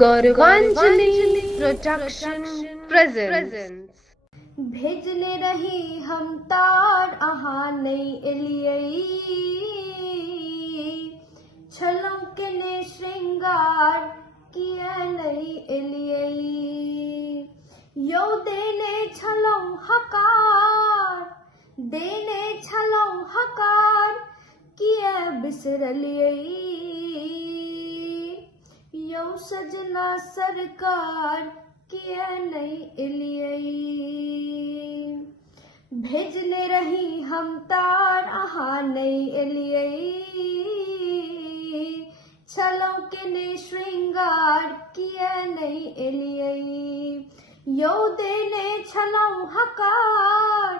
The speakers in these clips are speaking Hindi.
गौरवांजलि प्रोडक्शन प्रेजेंट्स। भेजने रही हम तार अहाँ नहीं एलियै, छलहुँ केने श्रृंगार किया नहीं एलियै। यौ देने छलहुँ हकार, देने छलहुँ हकार किया बिसरलियै। यौ सजना सरकार किया नहीं एलियै। भेजने रही हम तार अहाँ नहीं एलियै, छलहुँ केने श्रृंगार किया नहीं एलियै। यौ देने छलहुँ हकार,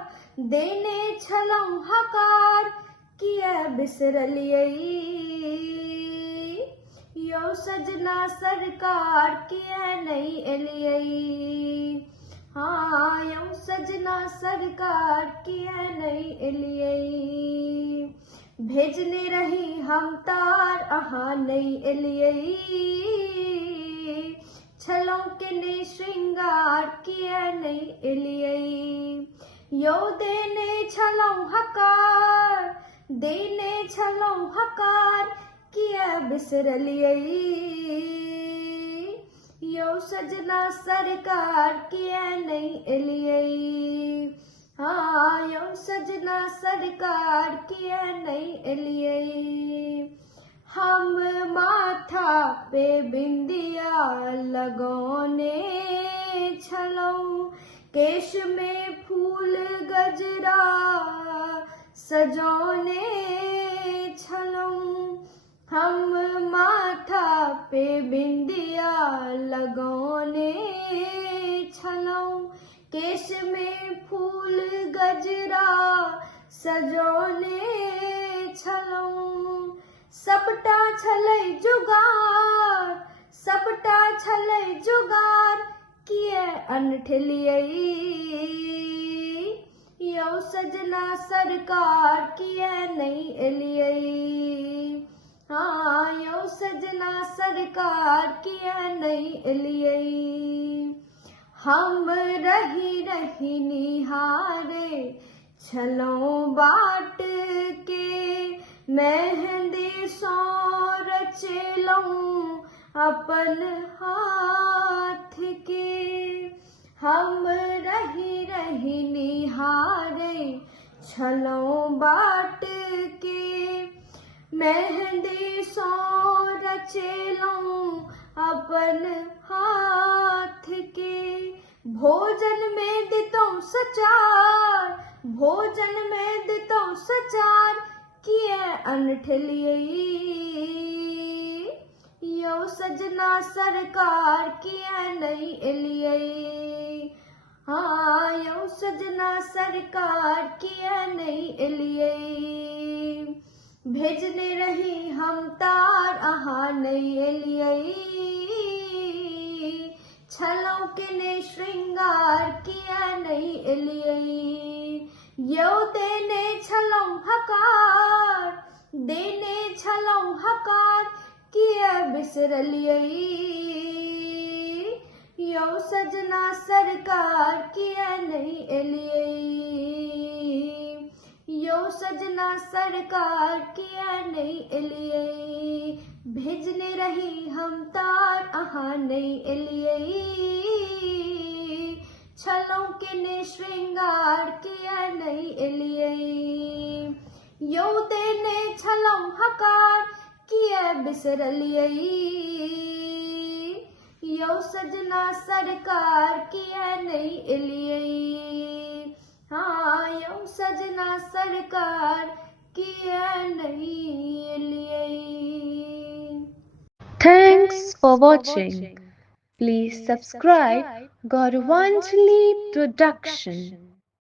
देने छलहुँ हकार किया बिसरलियै। यौ सजना सरकार किया नहीं एलियै। हाँ, यौ सजना सरकार किया नहीं एलियै। भेजने रही हम तार अहाँ नहीं एलियै, छलहुँ केने श्रृंगार किया नहीं एलियै। यौ देने छलहुँ हकार, देने छलहुँ हकार किया बिसरलियै। यौ सजना सरकार किया नहीं एलियै। हाँ, यौ सजना सरकार किया नहीं एलियै। हम माथा पे बिंदिया लगौने छलहुँ, केश में फूल गजरा सजौने छलहुँ। हम माथा पे बिंदिया लगौने छलहुँ, केश में फूल गजरा सजौने छलहुँ। सबटा छलै जुगार, सबटा छलै जुगार किया अनठेलियै। यौ सजना सरकार किया नहीं एलियै। हाँ, यौ सजना सरकार किया नहीं एलियै। हम रही रही निहारे छलहुँ बाट के, मेहंदी सँ रचेलहुँ अपन हाथ के। हम रही रही निहारे छलहुँ बाट के, मेहंदी सँ रचेलहुँ अपन हाथ के। भोजन में दितहुँ सचार, भोजन में दितहुँ सचार किया अनठेलियै। यौ सजना सरकार किया नहीं एलियै। हाँ, यौ सजना सरकार किया नहीं एलियै। भेजने रही हम तार अहाँ नहीं एलियै, छलहुँ केने श्रृंगार किया नहीं एलियै। यौ देने छलहुँ हकार, देने छलहुँ हकार किया बिसरलियै। यौ सजना सरकार किया नहीं एलियै। यौ सजना सरकार किया नहीं एलियै। भेजने रही हम तार अहाँ नहीं एलियै, छलहुँ केने श्रृंगार किया नहीं एलियै। यौ देने छलहुँ हकार किया बिसरलियै। यौ सजना सरकार किया नहीं एलियै। हाँ, यौ सजना सरकार किया नहीं एलियै। Thanks for watching. Please subscribe Gauravanjali Production.